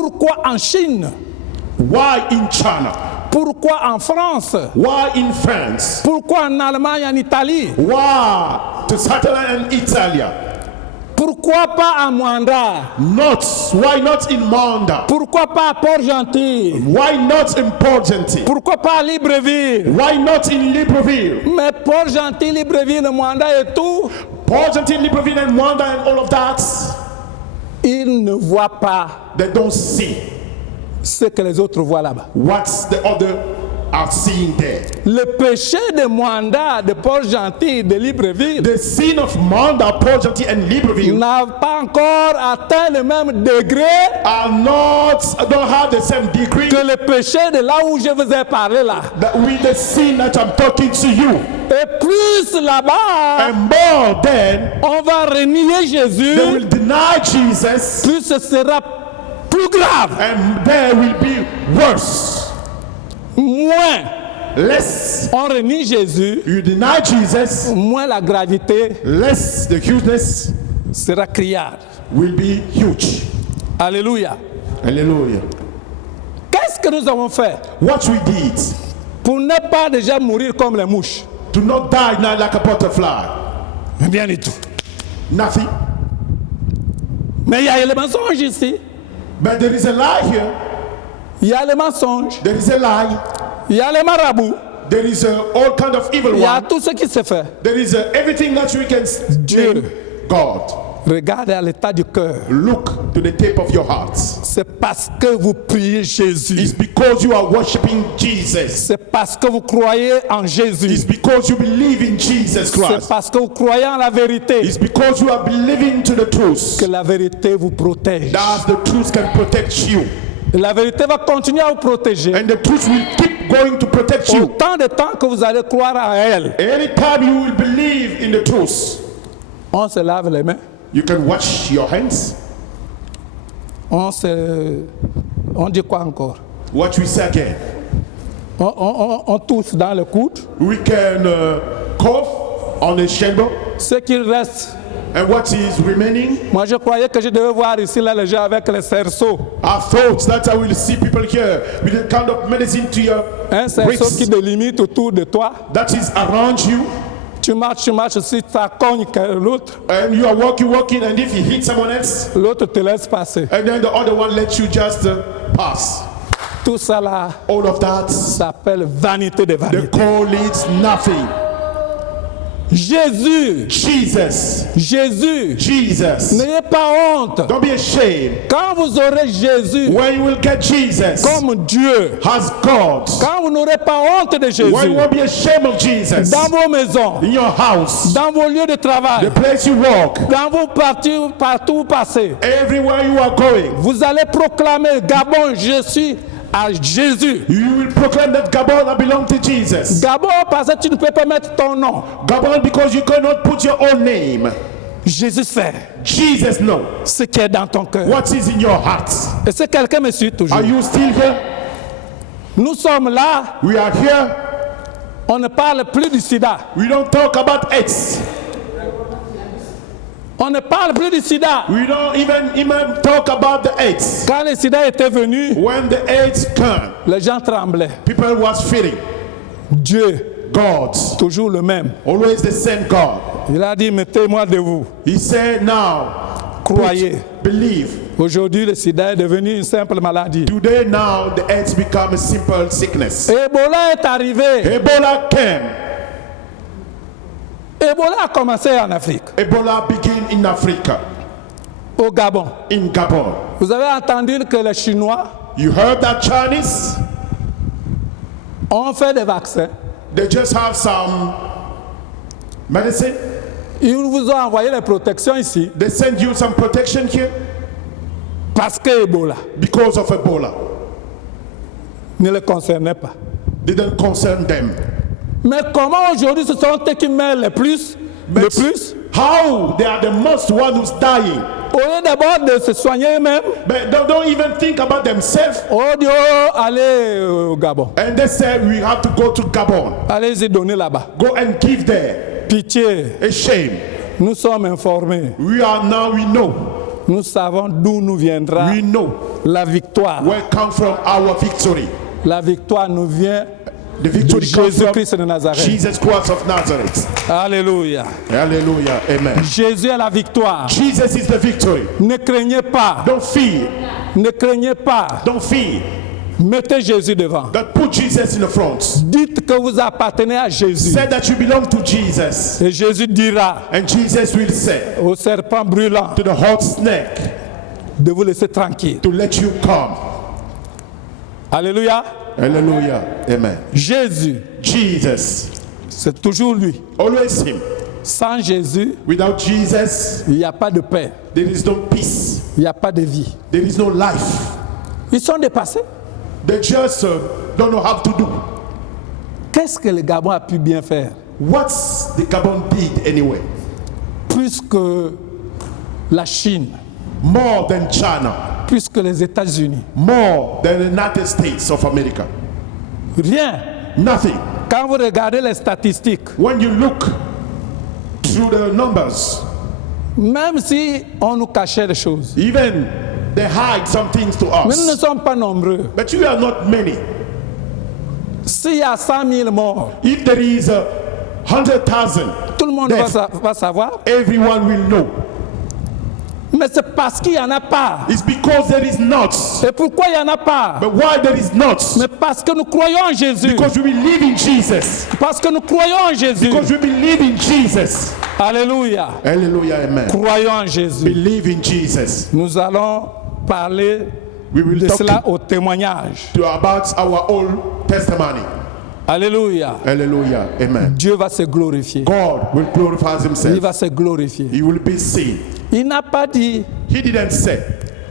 Pourquoi en Chine? Why in China? Pourquoi en France? Why in France? Pourquoi en Allemagne, en Italie? Why to Switzerland and Italy? Pourquoi pas à Mwanda? Why not in Manda? Pourquoi pas à Port-Gentil? Why not in Port-Gentil? Pourquoi pas à Libreville? Why not in Libreville? Mais Port-Gentil, Libreville, Mwanda et tout, Port-Gentil, Libreville and Manda and all of that, ils ne voient pas they don't see ce que les autres voient là-bas. what the other are seeing there. Le péché de Mwanda, de Port-Gentil, de Libreville The sin of Manda, Port-Gentil and Libreville n'a pas encore atteint le même degré don't have the same degree que le péché de là où je vous ai parlé là. that with the sin that I'm talking to you. Et plus là-bas, And more then, on va renier they Jésus, will deny Jesus, plus ce sera plus grave. and there will be worse. Moins Less on renie Jésus, you deny Jesus, moins la gravité less the hugeness sera criarde. will be huge. Alléluia. Hallelujah. Qu'est-ce que nous avons fait What we did pour ne pas déjà mourir comme les mouches? to not die now like a butterfly. Bien du tout. Nothing. Mais il y a le mensonge ici. But there is a lie here. Il y a le mensonge. There is a lie. Il y a les marabouts. There is all kind of evil Il y a one. tout ce qui se fait. There is everything that we can Dieu. do. God, Regardez à l'état du cœur. look to the tape of your hearts. C'est parce que vous priez Jésus. It's because you are worshiping Jesus. C'est parce que vous croyez en It's Jésus. because you believe in Jesus C'est Christ. parce que vous croyez en la vérité It's because you are believing to the truth. que la vérité vous protège. That the truth can protect you. Et la vérité va continuer à vous protéger And the truth will keep going to protect you. autant de temps que vous allez croire en elle. Anytime you will believe in the truth, On se lave les mains. you can wash your hands. On dit quoi encore? What we say again. On tousse dans le coude. We can cough on the chamber. Ce qu'il reste. And what is remaining? Moi, je croyais que je devais voir ici là les gens avec les cerceaux. I thought that I will see people here with a kind of medicine to your Un cerceau qui wrist délimite autour de toi. that is around you. Tu marches, si ça cogne l'autre, And you are walking, and if you hit someone else, l'autre te laisse passer. and then the other one lets you just pass. Tout ça là All of that, s'appelle vanité de they vanité. call it nothing. Jésus, Jesus, n'ayez pas honte. don't be ashamed. Quand vous aurez Jésus When you will get Jesus comme Dieu, as God, quand vous n'aurez pas honte de when Jésus, you won't be ashamed of Jesus dans vos maisons, in your house, dans vos lieux de travail, the place you walk, dans vos partout où vous passez, everywhere you are going, vous allez proclamer Gabon, je suis à Jésus. you will proclaim that Gabon belongs to Jesus. Gabon parce que tu ne peux pas mettre ton nom. Gabon because you cannot put your own name. Jésus sait Jesus knows ce qui est dans ton cœur. what is in your heart. Et si quelqu'un me suit toujours, Are you still here? nous sommes là, We are here. on ne parle plus du sida. We don't talk about AIDS. On ne parle plus du sida. We don't even talk about the AIDS. Quand le sida était venu, When the AIDS came, les gens tremblaient. people was fearing. Dieu, God, toujours le même. always the same God. Il a dit, mettez-moi de vous. He said, now, Croyez. believe. Aujourd'hui, le sida est devenu une simple maladie. Today, now, the AIDS become a simple sickness. Ebola est arrivé. Ebola came. Ebola a commencé en Afrique, Ebola began in Africa, au Gabon. in Gabon. Vous avez entendu que les Chinois You heard that Chinese? ont fait des vaccins. They just have some medicine. Ils vous ont envoyé les protections ici They send you some protection here parce que Ebola because of Ebola. ne les concernait pas. Didn't concern them. Mais comment aujourd'hui ce sont eux qui meurent le plus? How they are the most one who's dying. Au lieu d'abord de se soigner eux-mêmes, But they don't even think about themselves. on dit allez au Gabon. And they say we have to go to Gabon. Allez-y donner là-bas. Go and give there. Pitié, A shame. nous sommes informés. We know. nous savons d'où nous viendra we know la victoire. where come from our victory. La victoire nous vient The de victory comes from Jésus-Christ de Nazareth. Jesus Christ of Nazareth. Alléluia. Hallelujah. Amen. Jésus est la victoire. Jesus is the victory. Ne craignez pas. Don't fear. Ne craignez pas. Don't fear. Mettez Jésus devant. That put Jesus in the front. Dites que vous appartenez à Jésus. Say that you belong to Jesus. Et Jésus dira And Jesus will say au serpent brûlant to the hot snake de vous laisser tranquille. to let you come. Alléluia. Hallelujah. Amen. Jésus, Jesus. c'est toujours lui. Always him. Sans Jésus, Without Jesus, il n'y a pas de paix. there is no peace. Il n'y a pas de vie. There is no life. Ils sont dépassés. They just don't know how to do. Qu'est-ce que le Gabon a pu bien faire? What's the Gabon did anyway? Plus que la Chine, More than China. plus que les États-Unis. More than the United States of America. Rien. Nothing. Quand vous regardez les statistiques, When you look through the numbers, même si on nous cachait des choses, even they hide some things to mais nous ne us. sommes pas nombreux. But you are not many. S'il y a 100 000 morts, If there is 100,000, tout le monde va savoir. everyone will know. Mais c'est parce qu'il n'y en a pas. It's because there is not. Et pourquoi il n'y en a pas? But why there is not? Mais parce que nous croyons en Jésus. Because we believe in Jesus. Parce que nous croyons en Jésus. Because we believe in Jesus. Alléluia. Hallelujah, amen. Croyons en Jésus. Believe in Jesus. Nous allons parler We will de talk cela au témoignage. about our own testimony. Alléluia. Hallelujah, amen. Dieu va se glorifier. God will glorify Il himself. va se glorifier. He will be seen. Il n'a pas dit He didn't say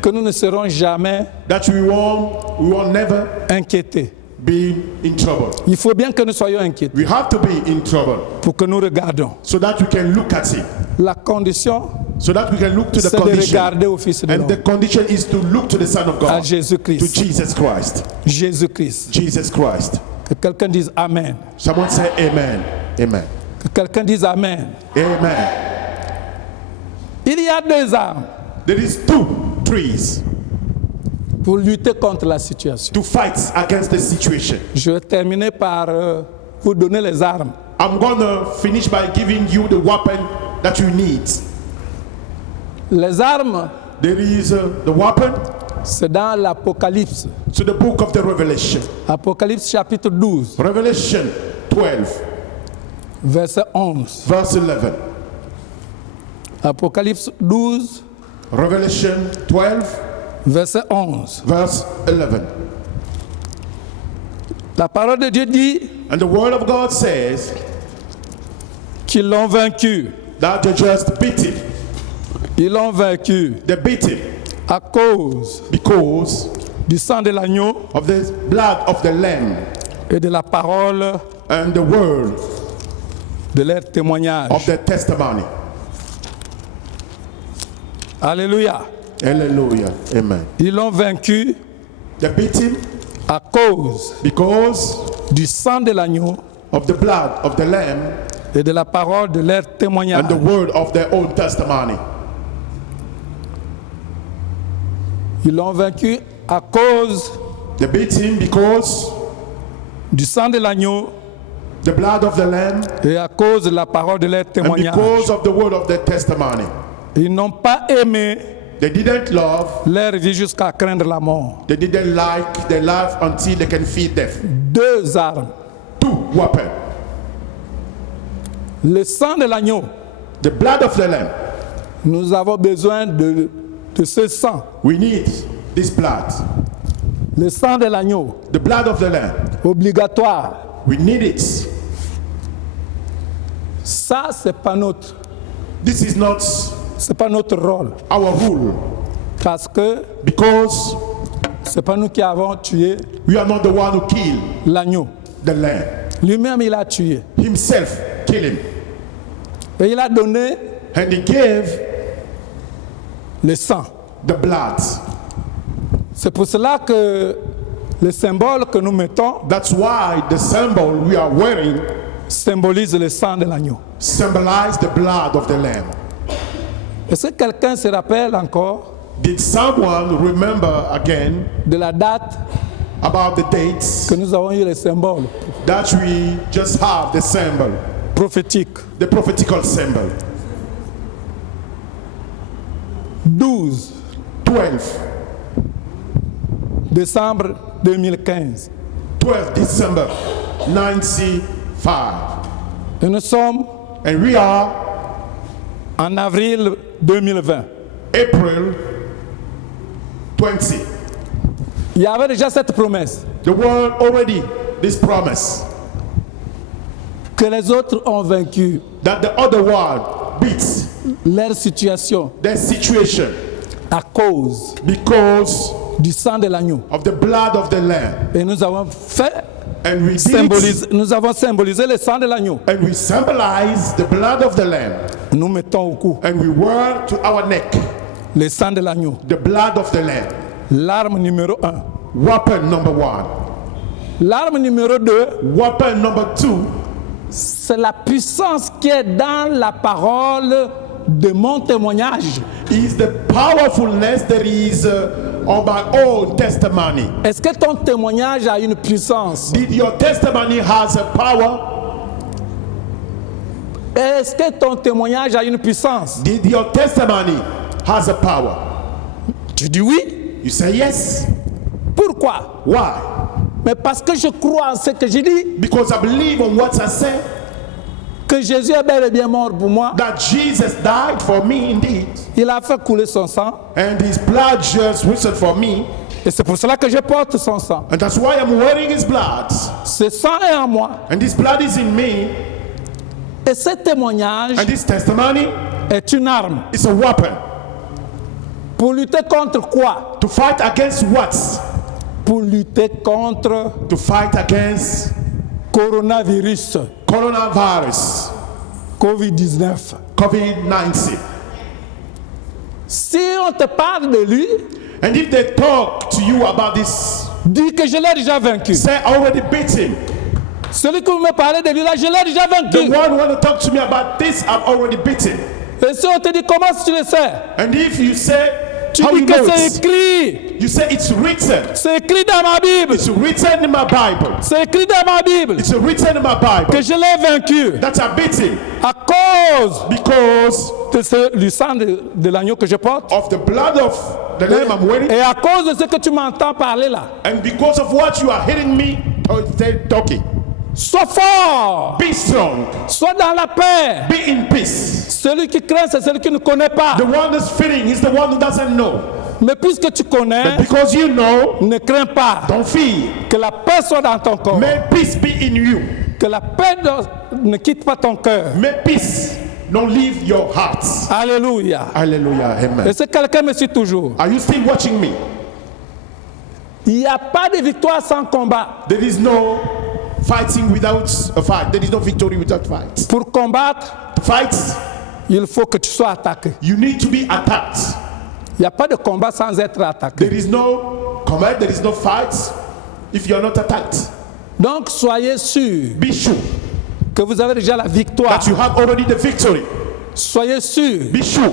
que nous ne serons jamais that we won't never inquiétés. be in trouble. Il faut bien que nous soyons inquiétés We have to be in trouble pour que nous regardions. so that we can look at it. La condition, So that we can look to the c'est de condition. regarder au Fils de And the l'homme, condition is to look to the Son of à God, to Jésus-Christ. Jesus Christ. Jésus-Christ. Jesus Christ. Que quelqu'un dise Amen. Someone say amen. Amen. Que quelqu'un dise Amen. Amen. Il y a deux armes There is two trees pour lutter contre la situation. to fight against the situation. Je vais terminer par vous donner les armes. I'm gonna finish by giving you the weapon that you need. Les armes, There is the weapon c'est dans l'Apocalypse. to the book of the Revelation. Apocalypse chapitre 12, Revelation 12, verset 11. verse 11. Apocalypse 12, Revelation 12, verset 11. verse 11. La parole de Dieu dit And the word of God says qu'ils l'ont vaincu. that they just beat him. Ils l'ont vaincu They beat him à cause because du sang de l'agneau of the blood of the Lamb et de la parole and the word de leur témoignage. of their testimony. Alléluia. Hallelujah. Amen. Ils l'ont vaincu They beat him à cause because du sang de l'agneau of the blood of the Lamb et de la parole de leur témoignage. and the word of their own testimony. Ils l'ont vaincu à cause They beat him because du sang de l'agneau the blood of the Lamb et à cause de la parole de leur and témoignage. because of the word of their testimony. Ils n'ont pas aimé They didn't love, leur vie jusqu'à craindre la mort. they didn't like their life until they can feed death. Deux armes. Two weapons. Le sang de l'agneau. The blood of the Lamb. Nous avons besoin de ce sang. We need this blood. Le sang de l'agneau. The blood of the Lamb. Obligatoire. We need it. Ça, c'est pas notre rôle. Our rule. Parce que Because c'est pas nous qui avons tué we are not the one who killed l'agneau. the Lamb. Lui-même, il a tué. Himself killed him. Et il a donné And he gave le sang. the blood. C'est pour cela que le symbole que nous mettons That's why the symbol we are wearing symbolise le sang de l'agneau. symbolize the blood of the Lamb. Est-ce que quelqu'un se rappelle encore Did someone remember again de la date about the dates que nous avons eu les symboles that we just have the symbol, prophétiques? the prophetical symbol? 12 12 décembre 2015. 12 December 95. Et nous sommes And we are en avril 2020. April 20. Il y avait déjà cette promesse The world already, this promise que les autres ont vaincu that the other world beats leur situation their situation à cause because du sang de l'agneau. of the blood of the Lamb. Et nous avons fait And we did it, nous avons symbolisé le sang de l'agneau. and we symbolize the blood of the Lamb. Nous mettons au cou And we wear to our neck le sang de l'agneau. the blood of the Lamb. L'arme numéro 1. Weapon number 1. L'arme numéro 2, Weapon number 2 c'est la puissance qui est dans la parole de mon témoignage. is the powerfulness that is on my own testimony. Est-ce que ton témoignage a une puissance? Did your testimony has a power? Est-ce que ton témoignage a une puissance? Did your testimony has a power? Tu dis oui. You say yes. Pourquoi? Why? Mais parce que je crois en ce que je dis, Because I believe on what I say, que Jésus est bel et bien mort pour moi. that Jesus died for me indeed, Il a fait couler son sang. and his blood just risen for me, Et c'est pour cela que je porte son sang. and that's why I'm wearing his blood, Ce sang est en moi. and this blood is in me, Et ce témoignage and this testimony est une arme. is a weapon. Pour lutter contre quoi? To fight against what? Pour lutter contre To fight against coronavirus, coronavirus, COVID-19. COVID-19. Si on te parle de lui, And if they talk to you about this, dis que je l'ai déjà vaincu. say I already beat him. Celui que vous me parlez de lui là, je l'ai déjà The vaincu. one who want to talk to me about this, I've already beaten. Et si on te dit comment tu le sais, And if you say tu how dis you que know c'est it, écrit. you say it's written. C'est écrit dans ma Bible. It's written in my Bible. C'est écrit dans ma Bible It's written in my que Bible je l'ai vaincu that I beat him à cause because du sang de l'agneau que je porte of the blood of the Lamb I'm wearing, et à cause de ce que tu m'entends parler là. and because of what you are hitting me talking. Sois fort, Be strong. sois dans la paix. Be in peace. Celui qui craint, c'est celui qui ne connaît pas. The one that's fearing is the one who doesn't know. Mais puisque tu connais, Because you know, ne crains pas. don't fear. Que la paix soit dans ton corps. May peace be in you. Que la paix ne quitte pas ton cœur. May peace not leave your heart. Alléluia. Hallelujah. Amen. Est-ce que quelqu'un me suit toujours? Are you still watching me? Il n'y a pas de victoire sans combat. There is no fighting without a fight. There is no victory without fight. Pour combattre, To fight, il faut que tu sois attaqué. you need to be attacked. Il n'y a pas de combat sans être attaqué. There is no combat, there is no fight if you are not attacked. Donc soyez sûrs Be sure que vous avez déjà la victoire. that you have already the victory. Soyez sûrs Be sure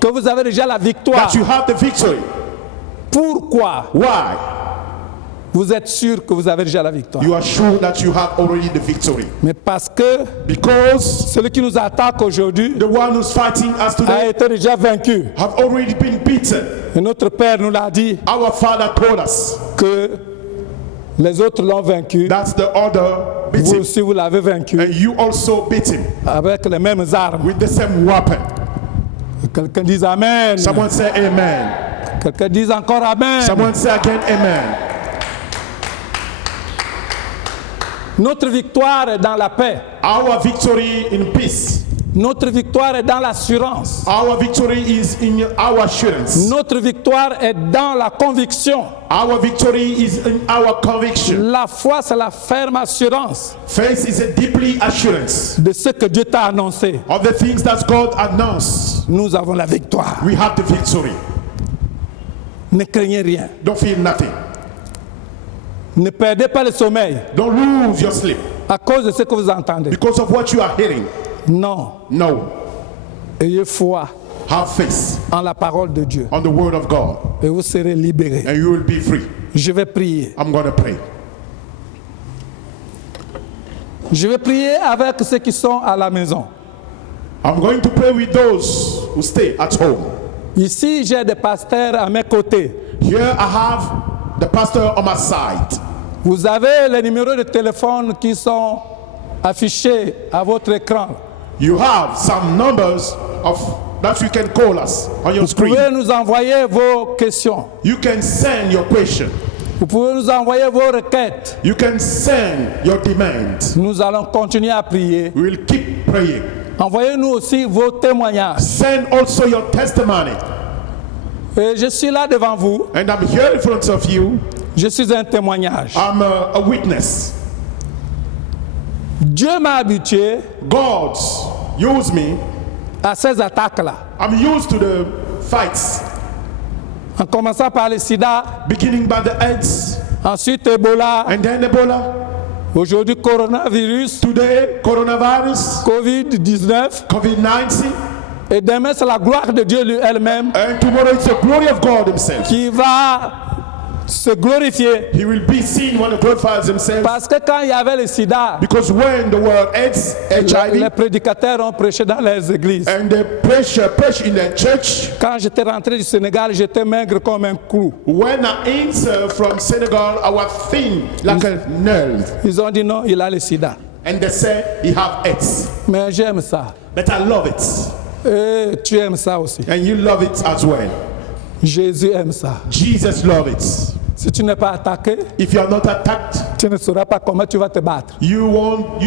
que vous avez déjà la victoire. that you have the victory. Pourquoi Why? vous êtes sûr que vous avez déjà la victoire? You are sure that you have already the victory. Mais parce que Because celui qui nous attaque aujourd'hui the one who's fighting us a today été déjà vaincu. have already been beaten. Et notre Père nous l'a dit Our Father told us que les autres l'ont vaincu. that's the other beat Vous him. aussi, vous l'avez vaincu And you also beat him avec les mêmes armes. with the same weapon. Quelqu'un dise Amen. Someone say amen. Quelqu'un dise encore Amen. Someone say again amen. Notre victoire est dans la paix. Our victory in peace. Notre victoire est dans l'assurance. Our victory is in our assurance. Notre victoire est dans la conviction. Our victory is in our conviction. La foi, c'est la ferme assurance Faith is a deeply assurance de ce que Dieu t'a annoncé. of the things that God announced. Nous avons la victoire. We have the victory. Ne craignez rien. Don't fear nothing. Ne perdez pas le sommeil Don't lose your sleep à cause de ce que vous entendez. because of what you are hearing. Non. No. Ayez foi. Have faith en la parole de Dieu on the word of God, et vous serez libérés. and you will be free. Je vais prier. I'm going to pray. Je vais prier avec ceux qui sont à la maison. I'm going to pray with those who stay at home. Ici, j'ai des pasteurs à mes côtés. Here I have the pastor on my side. Vous avez les numéros de téléphone qui sont affichés à votre écran. You have some numbers of that you can call us on your Vous screen. pouvez nous envoyer vos questions. You can send your question. Vous pouvez nous envoyer vos requêtes. You can send your demands. Nous allons continuer à prier. We will keep praying. Envoyez-nous aussi vos témoignages. Send also your testimony. Et je suis là devant vous. And I'm here in front of you. Je suis un témoignage. I'm a witness. Dieu m'a habitué God used me. à ces attaques-là. I'm used to the fights, En commençant par le sida, beginning by the AIDS, ensuite Ebola, and then Ebola. aujourd'hui coronavirus, Today, coronavirus, Covid-19. COVID-19, Et demain, c'est la gloire de Dieu elle-même and tomorrow it's the glory of God Himself. qui va se glorifier. He will be seen when He glorifies Himself. Parce que quand il y avait le sida, Because when the word AIDS, les HIV, prédicateurs ont prêché dans les églises. and the preach in the church, Quand j'étais rentré du Sénégal, j'étais maigre comme un clou. when I enter from Senegal, I was thin like a nail. Ils ont dit non, il a le sida. And they say he have AIDS. Mais j'aime ça. But I love it. Et tu aimes ça aussi. And you love it as well. Jésus aime ça. Jesus love it. Si tu n'es pas attaqué, If you are not attacked, tu ne sauras pas comment tu vas te battre. you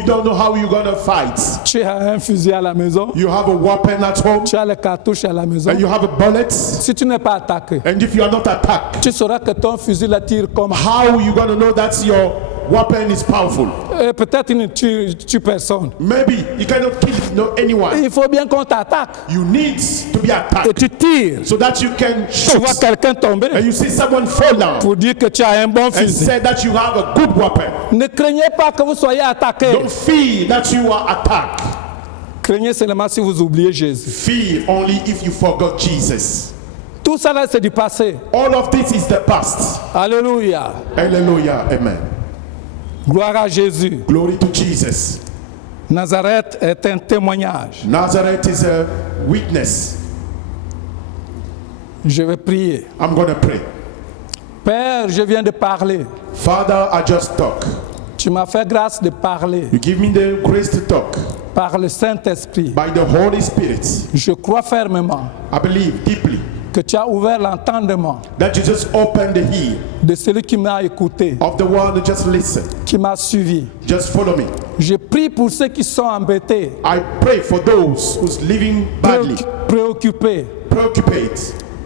don't know how you're gonna fight. Tu as un fusil à la maison, You have a weapon at home, tu as les cartouches à la maison. and you have a bullet. Si tu n'es pas attaqué, And if you are not attacked, tu sauras que ton fusil la tire comme. how you gonna know that your weapon is powerful? Et peut-être il ne tue personne. Maybe you cannot kill anyone. Il faut bien qu'on t'attaque. You need to be Et attacked tu tires. so that you can Tu vois shoot. quelqu'un tomber And you see someone fall down pour dire que tu as un bon and fusil. say that you have a good weapon. Ne craignez pas que vous soyez attaqué. Don't fear that you are attacked. Craignez seulement si vous oubliez Jésus. Fear only if you forgot Jesus. Tout ça là, c'est du passé. All of this is the past. Alléluia. Hallelujah. Amen. Gloire à Jésus. Glory to Jesus. Nazareth est un témoignage. Nazareth is a witness. Je vais prier. I'm going to pray. Père, je viens de parler. Father, I just talk. Tu m'as fait grâce de parler You give me the grace to talk par le Saint-Esprit. by the Holy Spirit. Je crois fermement I believe deeply que tu as ouvert l'entendement that you just opened the ear de celui qui m'a écouté, of the one who just listen. qui m'a suivi. Just follow me. Je prie pour ceux qui sont embêtés, I pray for those who's living badly, préoccupés preoccupied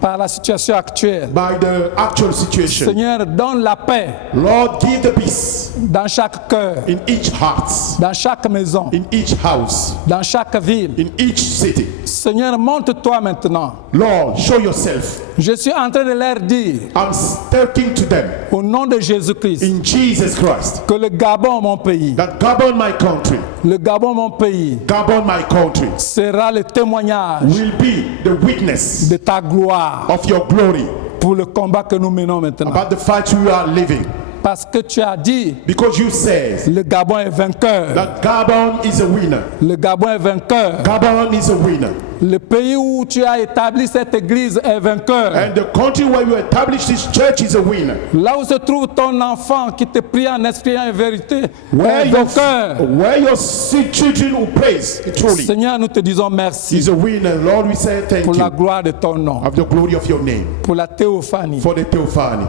par la situation actuelle. by the actual situation. Seigneur, donne la paix Lord, give the peace dans chaque cœur, in each heart, dans chaque maison, in each house, dans chaque ville. in each city. Seigneur, montre-toi maintenant. Lord, show yourself. Je suis en train de leur dire, I'm talking to them au nom de Jésus-Christ, in Jesus Christ. que le Gabon, mon pays, That Gabon, my country, le Gabon, mon pays, Gabon, my country, sera le témoignage will be the witness de ta gloire of your glory pour le combat que nous menons maintenant. about the fight we are living. Parce que tu as dit, Because you say le Gabon est vainqueur. that Gabon is a winner. Le Gabon est vainqueur. Gabon is a winner. Le pays où tu as établi cette église est vainqueur. And the country where you established this church is a winner. Là où se trouve ton enfant qui te prie en esprit et en vérité Where est vainqueur. your children who praise truly Seigneur, nous te disons merci is a winner. Lord, we say thank pour la you gloire de ton nom, of the glory of your name, pour la théophanie, for the theophany.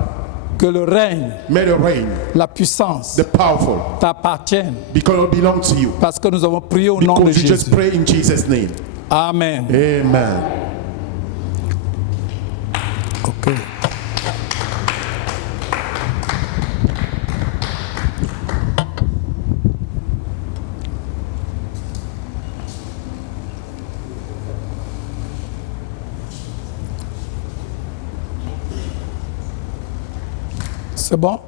que le règne, May the reign, la puissance the powerful, t'appartiennent, because it belongs to you. parce que nous avons prié au nom de Because you just Jésus. pray in Jesus' name. Amen. Amen. Ok. C'est bon?